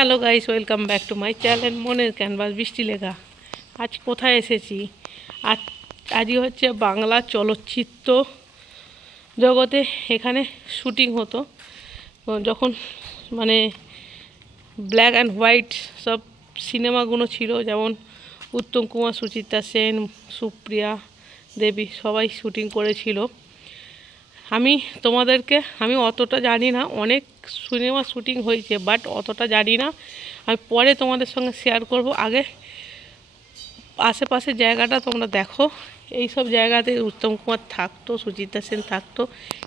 Hello guys, welcome back to my channel মনের canvas বৃষ্টি লেখা। আজ কোথায় এসেছি? আজ আজই হচ্ছে বাংলা চলচ্চিত্র জগতে এখানে শুটিং হতো যখন মানে ব্ল্যাক অ্যান্ড হোয়াইট সব সিনেমাগুলো ছিল, যেমন উত্তম কুমার, সুচিত্রা সেন, সুপ্রিয়া দেবী সবাই শুটিং করেছিল। আমি অতটা জানি না, অনেক সিনেমা শুটিং হয়েছে বাট অতটা জানি না। আমি পরে তোমাদের সঙ্গে শেয়ার করব। আগে আশেপাশের জায়গাটা তোমরা দেখো। এই সব জায়গাতে উত্তম কুমার থাকতো, সুচিত্রা সেন থাকতো,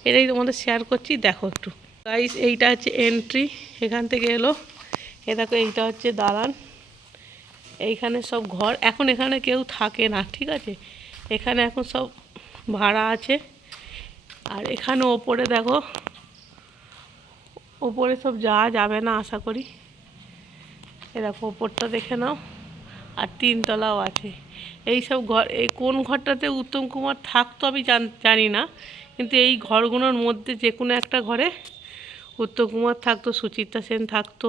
এটাই তোমাদের শেয়ার করছি, দেখো একটু গাইস। এইটা হচ্ছে এন্ট্রি, এখান থেকে এলো। এ দেখো, এইটা হচ্ছে দালান। এইখানে সব ঘর, এখন এখানে কেউ থাকে না, ঠিক আছে। এখানে এখন সব ভাড়া আছে। আর এখানে ওপরে দেখো, ওপরে সব যাওয়া যাবে না আশা করি। এ দেখো ওপরটা দেখে নাও, আর তিনতলাও আছে। এই সব ঘর, এই কোন ঘরটাতে উত্তম কুমার থাকতো আমি জানি না, কিন্তু এই ঘরগুলোর মধ্যে যে কোনো একটা ঘরে উত্তম কুমার থাকতো, সুচিত্রা সেন থাকতো।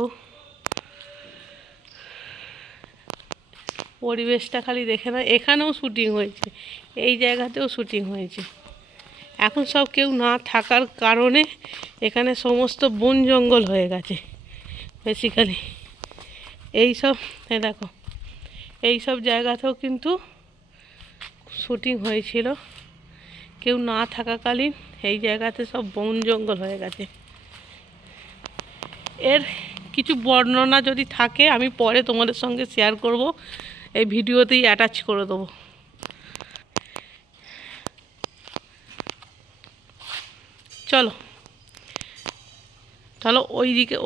পরিবেশটা খালি দেখে না। এখানেও শুটিং হয়েছে, এই জায়গাতেও শুটিং হয়েছে। এখন সব কেউ না থাকার কারণে এখানে সমস্ত বন জঙ্গল হয়ে গেছে বেসিক্যালি। এইসব দেখো, এই সব জায়গাতেও কিন্তু শুটিং হয়েছিল কেউ না থাকাকালীন। এই জায়গাতে সব বন জঙ্গল হয়ে গেছে। এর কিছু বর্ণনা যদি থাকে আমি পরে তোমাদের সঙ্গে শেয়ার করব, এই ভিডিওতেই অ্যাটাচ করে দেবো। চলো তাহলে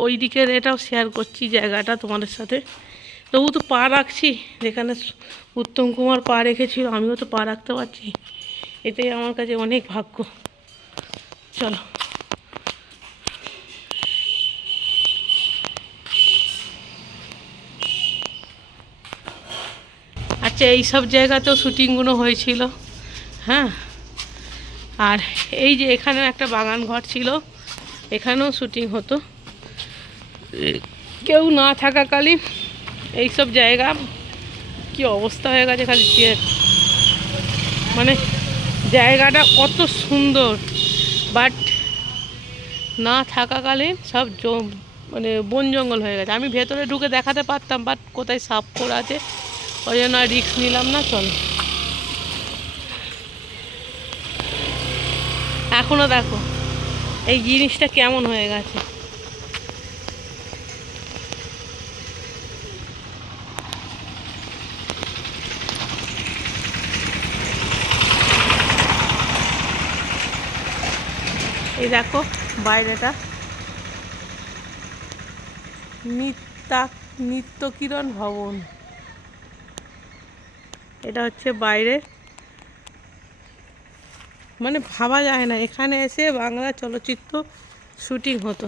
ওই দিকের এটাও শেয়ার করছি জায়গাটা তোমাদের সাথে। তবু তো পা রাখছি, যেখানে উত্তম কুমার পা রেখেছিল আমিও তো পা রাখতে পারছি, এটাই আমার কাছে অনেক ভাগ্য। চলো। আচ্ছা, এই সব জায়গাতেও শুটিংগুলো হয়েছিল, হ্যাঁ। আর এই যে এখানেও একটা বাগান ঘর ছিল, এখানেও শুটিং হতো কেউ না থাকাকালীন। এইসব জায়গা কি অবস্থা হয়ে গেছে, খালি মানে জায়গাটা কত সুন্দর, বাট না থাকাকালীন সব মানে বন জঙ্গল হয়ে গেছে। আমি ভেতরে ঢুকে দেখাতে পারতাম, বাট কোথায় সাপ পড়ে আছে, ওই জন্য আর রিস্ক নিলাম না। চলো, এখনও দেখো এই জিনিসটা কেমন হয়ে গেছে। এই দেখো বাইরেটা, নিত্যকিরণ ভবন, এটা হচ্ছে বাইরে। মানে ভাবা যায় না এখানে এসে বাংলা চলচ্চিত্র শুটিং হতো।